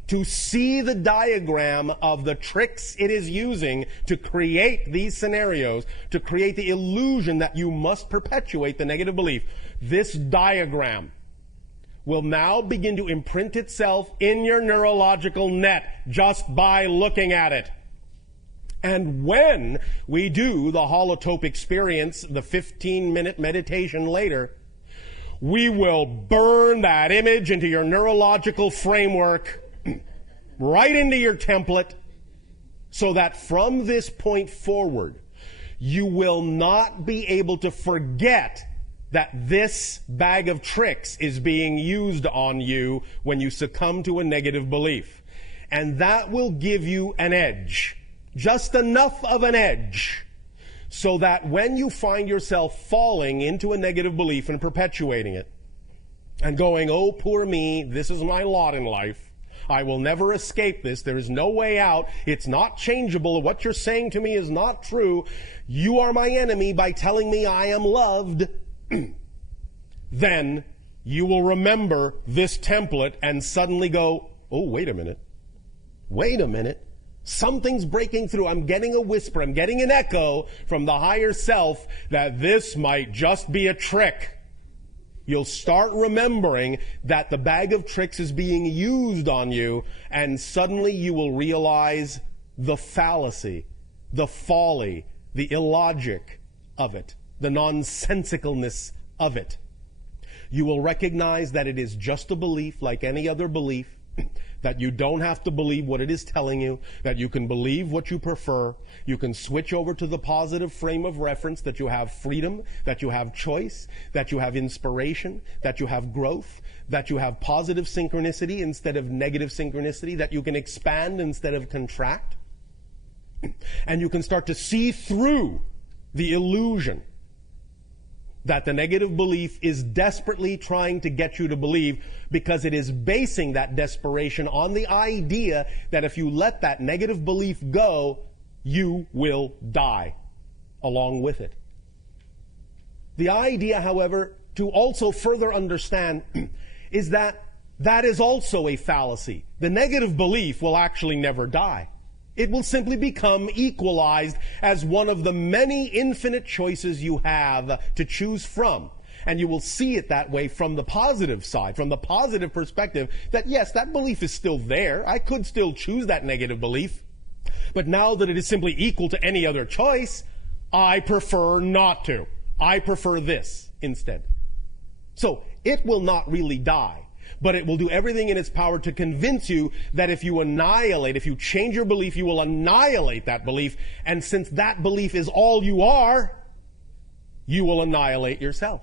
to see the diagram of the tricks it is using to create these scenarios, to create the illusion that you must perpetuate the negative belief. This diagram will now begin to imprint itself in your neurological net just by looking at it. And when we do the holotope experience, the 15-minute meditation later, we will burn that image into your neurological framework, right into your template, so that from this point forward, you will not be able to forget that this bag of tricks is being used on you when you succumb to a negative belief. And that will give you an edge, just enough of an edge, so that when you find yourself falling into a negative belief and perpetuating it, and going, oh, poor me, this is my lot in life, I will never escape this, there is no way out, it's not changeable, what you're saying to me is not true, you are my enemy by telling me I am loved, then you will remember this template and suddenly go, oh, wait a minute, something's breaking through. I'm getting a whisper, I'm getting an echo from the higher self that this might just be a trick. You'll start remembering that the bag of tricks is being used on you, and suddenly you will realize the fallacy, the folly, the illogic of it, the nonsensicalness of it. You will recognize that it is just a belief like any other belief, that you don't have to believe what it is telling you, that you can believe what you prefer, you can switch over to the positive frame of reference, that you have freedom, that you have choice, that you have inspiration, that you have growth, that you have positive synchronicity instead of negative synchronicity, that you can expand instead of contract, and you can start to see through the illusion that the negative belief is desperately trying to get you to believe, because it is basing that desperation on the idea that if you let that negative belief go, you will die along with it. The idea, however, to also further understand is that that is also a fallacy. The negative belief will actually never die. It will simply become equalized as one of the many infinite choices you have to choose from. And you will see it that way from the positive side, from the positive perspective, that yes, that belief is still there. I could still choose that negative belief. But now that it is simply equal to any other choice, I prefer not to. I prefer this instead. So it will not really die. But it will do everything in its power to convince you that if you change your belief, you will annihilate that belief. And since that belief is all you are, you will annihilate yourself.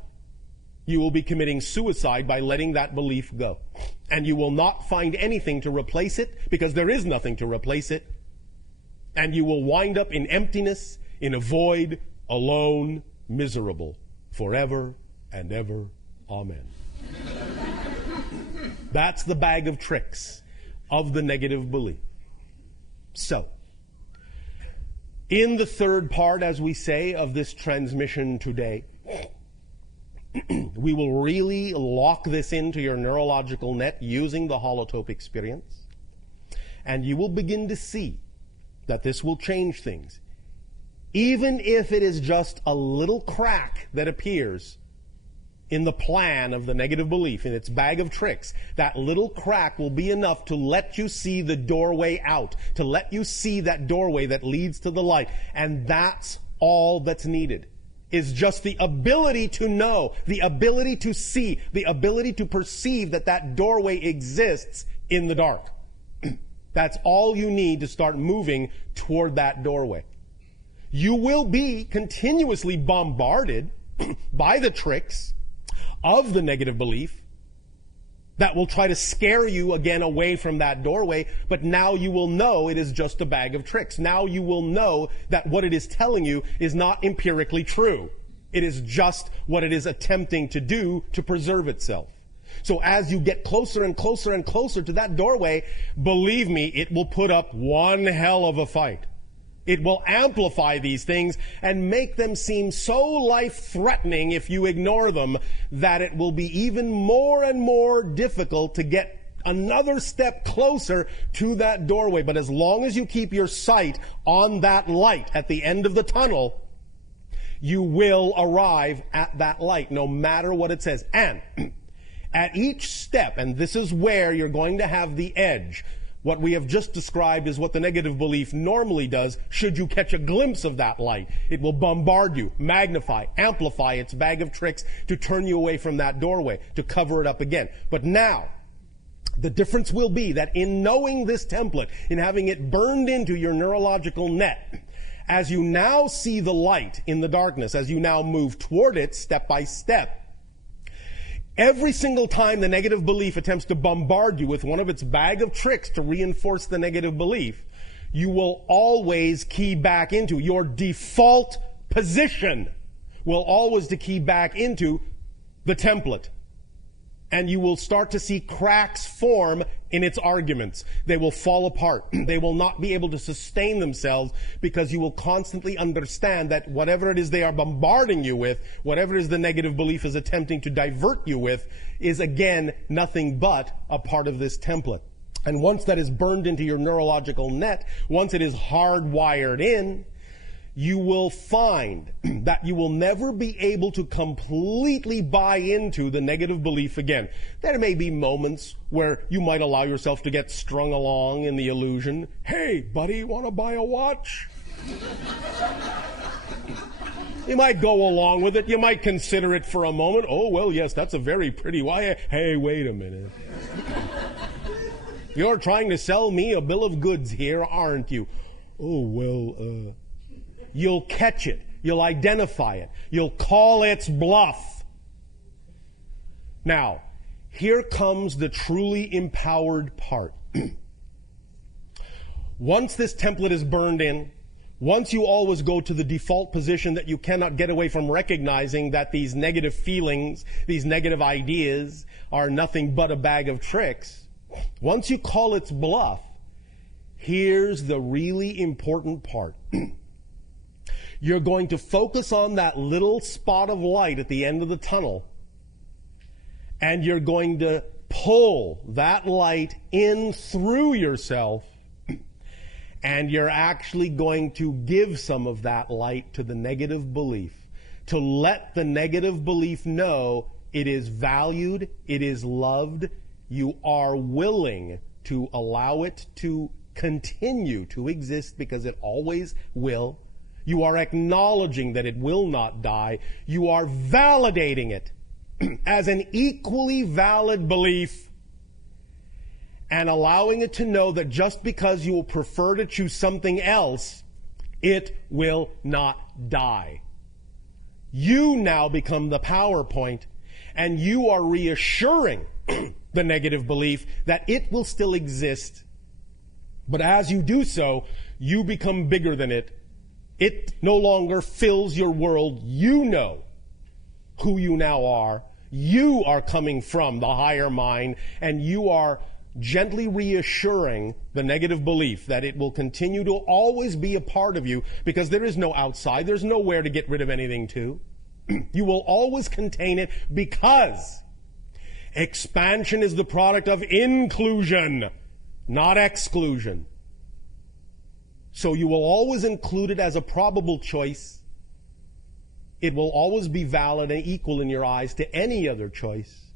You will be committing suicide by letting that belief go. And you will not find anything to replace it, because there is nothing to replace it. And you will wind up in emptiness, in a void, alone, miserable, forever and ever. Amen. That's the bag of tricks of the negative belief. So, in the third part, as we say, of this transmission today, we will really lock this into your neurological net using the holotope experience. And you will begin to see that this will change things. Even if it is just a little crack that appears in the plan of the negative belief, in its bag of tricks, that little crack will be enough to let you see the doorway out, to let you see that doorway that leads to the light. And that's all that's needed, is just the ability to know, the ability to see, the ability to perceive that that doorway exists in the dark. That's all you need to start moving toward that doorway. You will be continuously bombarded by the tricks of the negative belief that will try to scare you again away from that doorway, but now you will know it is just a bag of tricks. Now you will know that what it is telling you is not empirically true. It is just what it is attempting to do to preserve itself. So as you get closer and closer and closer to that doorway, believe me, it will put up one hell of a fight. It will amplify these things and make them seem so life-threatening if you ignore them that it will be even more and more difficult to get another step closer to that doorway. But as long as you keep your sight on that light at the end of the tunnel, you will arrive at that light, no matter what it says. And at each step, and this is where you're going to have the edge, what we have just described is what the negative belief normally does should you catch a glimpse of that light. It will bombard you, magnify, amplify its bag of tricks to turn you away from that doorway, to cover it up again. But now, the difference will be that in knowing this template, in having it burned into your neurological net, as you now see the light in the darkness, as you now move toward it step by step, every single time the negative belief attempts to bombard you with one of its bag of tricks to reinforce the negative belief, you will always key back into your default position, will always to key back into the template. And you will start to see cracks form in its arguments. They will fall apart. They will not be able to sustain themselves because you will constantly understand that whatever it is they are bombarding you with, whatever it is the negative belief is attempting to divert you with, is again nothing but a part of this template. And once that is burned into your neurological net, once it is hardwired in, you will find that you will never be able to completely buy into the negative belief again. There may be moments where you might allow yourself to get strung along in the illusion. Hey, buddy, want to buy a watch? You might go along with it. You might consider it for a moment. Oh, well, yes, that's a very pretty watch. Hey, wait a minute. You're trying to sell me a bill of goods here, aren't you? Oh, well, you'll catch it. You'll identify it. You'll call its bluff. Now, here comes the truly empowered part. Once this template is burned in, once you always go to the default position that you cannot get away from recognizing that these negative feelings, these negative ideas are nothing but a bag of tricks, once you call its bluff, here's the really important part. You're going to focus on that little spot of light at the end of the tunnel, and you're going to pull that light in through yourself, and you're actually going to give some of that light to the negative belief, to let the negative belief know it is valued, it is loved, you are willing to allow it to continue to exist because it always will. You are acknowledging that it will not die. You are validating it as an equally valid belief and allowing it to know that just because you will prefer to choose something else, it will not die. You now become the PowerPoint, and you are reassuring the negative belief that it will still exist. But as you do so, you become bigger than it. It no longer fills your world. You know who you now are. You are coming from the higher mind, and you are gently reassuring the negative belief that it will continue to always be a part of you because there is no outside. There's nowhere to get rid of anything to. You will always contain it because expansion is the product of inclusion, not exclusion. So you will always include it as a probable choice. It will always be valid and equal in your eyes to any other choice.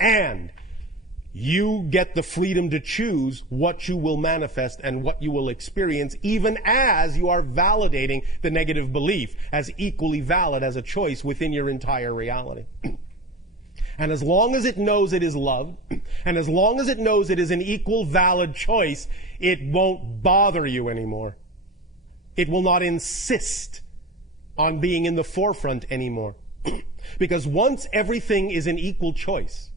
And you get the freedom to choose what you will manifest and what you will experience, even as you are validating the negative belief as equally valid as a choice within your entire reality. And as long as it knows it is loved, and as long as it knows it is an equal valid choice, it won't bother you anymore. It will not insist on being in the forefront anymore. Because once everything is an equal choice,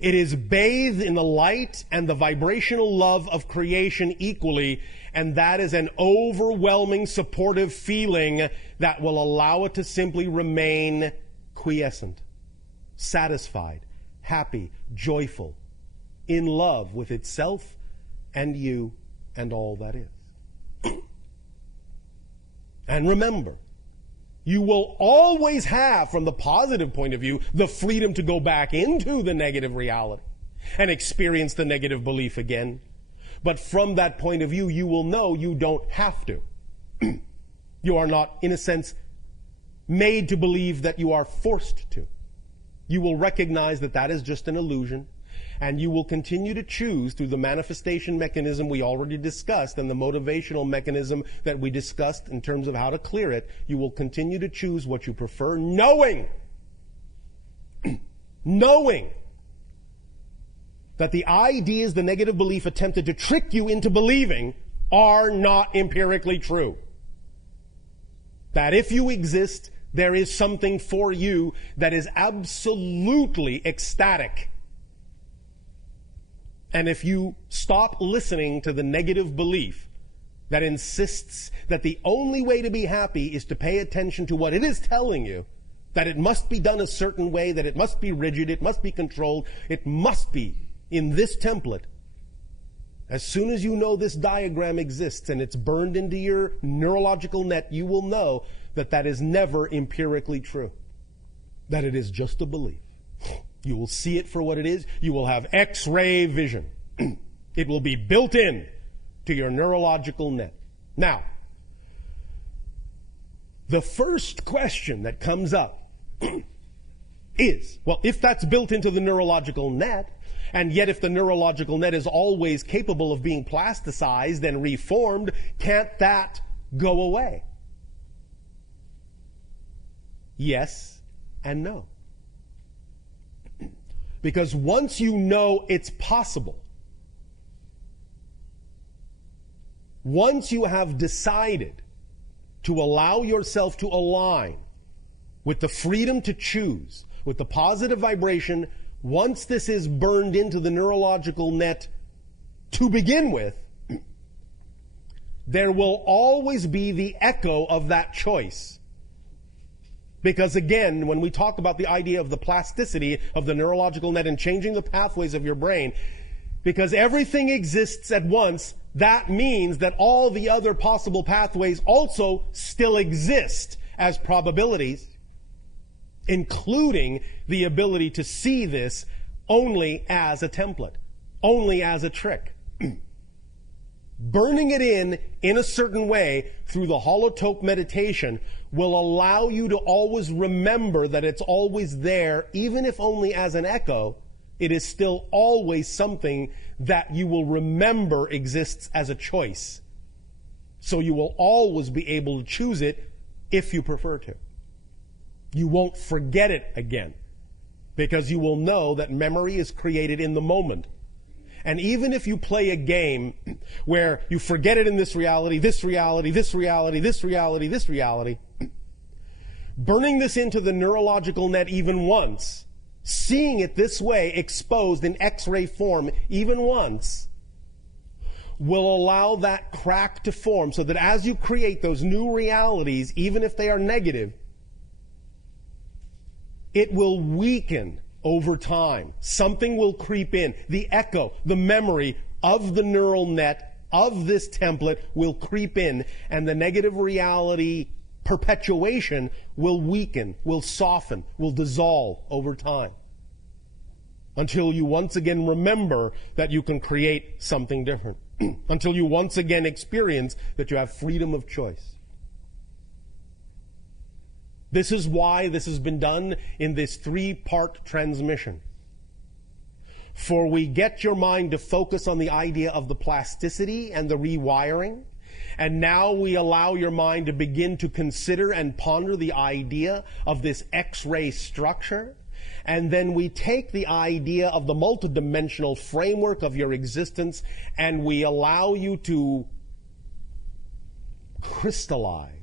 it is bathed in the light and the vibrational love of creation equally, and that is an overwhelming supportive feeling that will allow it to simply remain quiescent, satisfied, happy, joyful, in love with itself and you and all that is. And remember, you will always have, from the positive point of view, the freedom to go back into the negative reality and experience the negative belief again. But from that point of view, you will know you don't have to. You are not, in a sense, made to believe that you are forced to. You will recognize that that is just an illusion, and you will continue to choose through the manifestation mechanism we already discussed and the motivational mechanism that we discussed in terms of how to clear it. You will continue to choose what you prefer, knowing that the ideas the negative belief attempted to trick you into believing are not empirically true. That if you exist, there is something for you that is absolutely ecstatic. And if you stop listening to the negative belief that insists that the only way to be happy is to pay attention to what it is telling you, that it must be done a certain way, that it must be rigid, it must be controlled, it must be in this template. As soon as you know this diagram exists and it's burned into your neurological net, you will know that that is never empirically true. That it is just a belief. You will see it for what it is. You will have X-ray vision. It will be built in to your neurological net. Now, the first question that comes up is, well, if that's built into the neurological net, and yet if the neurological net is always capable of being plasticized and reformed, can't that go away? Yes and no. Because once you know it's possible, once you have decided to allow yourself to align with the freedom to choose, with the positive vibration, once this is burned into the neurological net to begin with, there will always be the echo of that choice. Because again, when we talk about the idea of the plasticity of the neurological net and changing the pathways of your brain, because everything exists at once, that means that all the other possible pathways also still exist as probabilities, including the ability to see this only as a template, only as a trick. Burning it in a certain way through the holotope meditation will allow you to always remember that it's always there, even if only as an echo. It is still always something that you will remember exists as a choice. So you will always be able to choose it if you prefer to. You won't forget it again, because you will know that memory is created in the moment. And even if you play a game where you forget it in this reality, this reality, this reality, this reality, this reality, burning this into the neurological net even once, seeing it this way exposed in X-ray form even once, will allow that crack to form so that as you create those new realities, even if they are negative, it will weaken over time. Something will creep in. The echo, the memory of the neural net, of this template will creep in, and the negative reality perpetuation will weaken, will soften, will dissolve over time. Until you once again remember that you can create something different. Until you once again experience that you have freedom of choice. This is why this has been done in this 3-part transmission. For we get your mind to focus on the idea of the plasticity and the rewiring, and now we allow your mind to begin to consider and ponder the idea of this X-ray structure, and then we take the idea of the multidimensional framework of your existence and we allow you to crystallize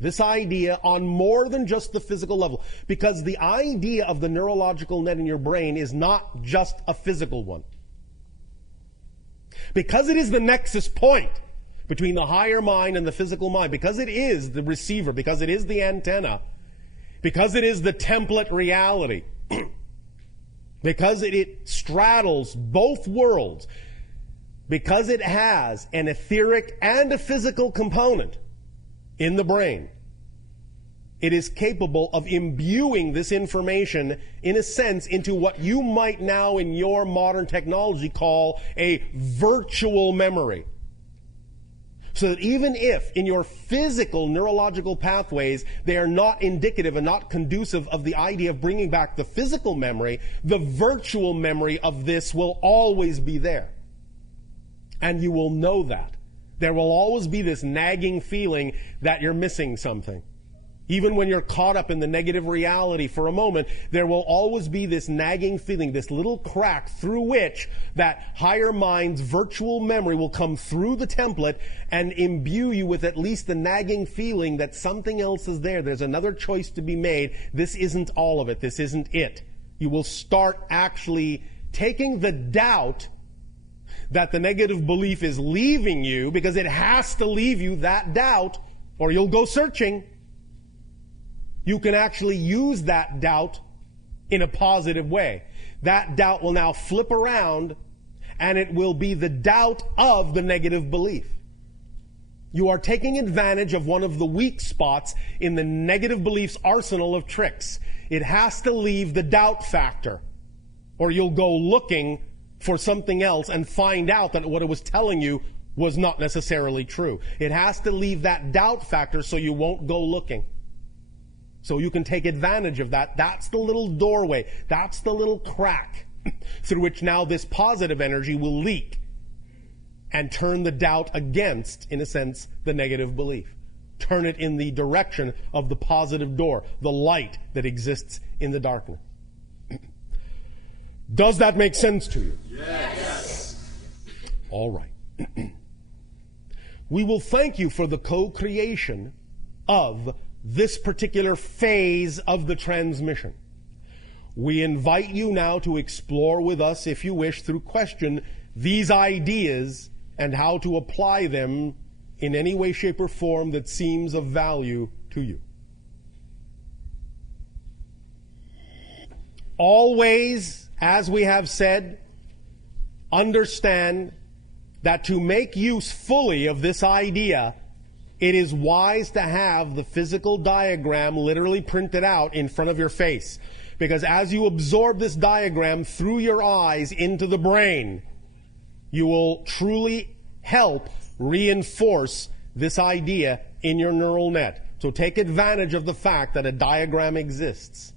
this idea on more than just the physical level. Because the idea of the neurological net in your brain is not just a physical one. Because it is the nexus point between the higher mind and the physical mind, because it is the receiver, because it is the antenna, because it is the template reality, because it straddles both worlds, because it has an etheric and a physical component in the brain, it is capable of imbuing this information, in a sense, into what you might now in your modern technology call a virtual memory. So that even if in your physical neurological pathways they are not indicative and not conducive of the idea of bringing back the physical memory, the virtual memory of this will always be there. And you will know that. There will always be this nagging feeling that you're missing something. Even when you're caught up in the negative reality for a moment, there will always be this nagging feeling, this little crack through which that higher mind's virtual memory will come through the template and imbue you with at least the nagging feeling that something else is there. There's another choice to be made. This isn't all of it. This isn't it. You will start actually taking the doubt that the negative belief is leaving you, because it has to leave you, that doubt, or you'll go searching. You can actually use that doubt in a positive way. That doubt will now flip around, and it will be the doubt of the negative belief. You are taking advantage of one of the weak spots in the negative belief's arsenal of tricks. It has to leave the doubt factor, or you'll go looking for something else and find out that what it was telling you was not necessarily true. It has to leave that doubt factor so you won't go looking. So you can take advantage of that. That's the little doorway. That's the little crack through which now this positive energy will leak and turn the doubt against, in a sense, the negative belief. Turn it in the direction of the positive door, the light that exists in the darkness. Does that make sense to you? Yes. All right. We will thank you for the co-creation of this particular phase of the transmission. We invite you now to explore with us, if you wish, through question, these ideas and how to apply them in any way, shape, or form that seems of value to you. Always, as we have said, understand that to make use fully of this idea, it is wise to have the physical diagram literally printed out in front of your face. Because as you absorb this diagram through your eyes into the brain, you will truly help reinforce this idea in your neural net. So take advantage of the fact that a diagram exists.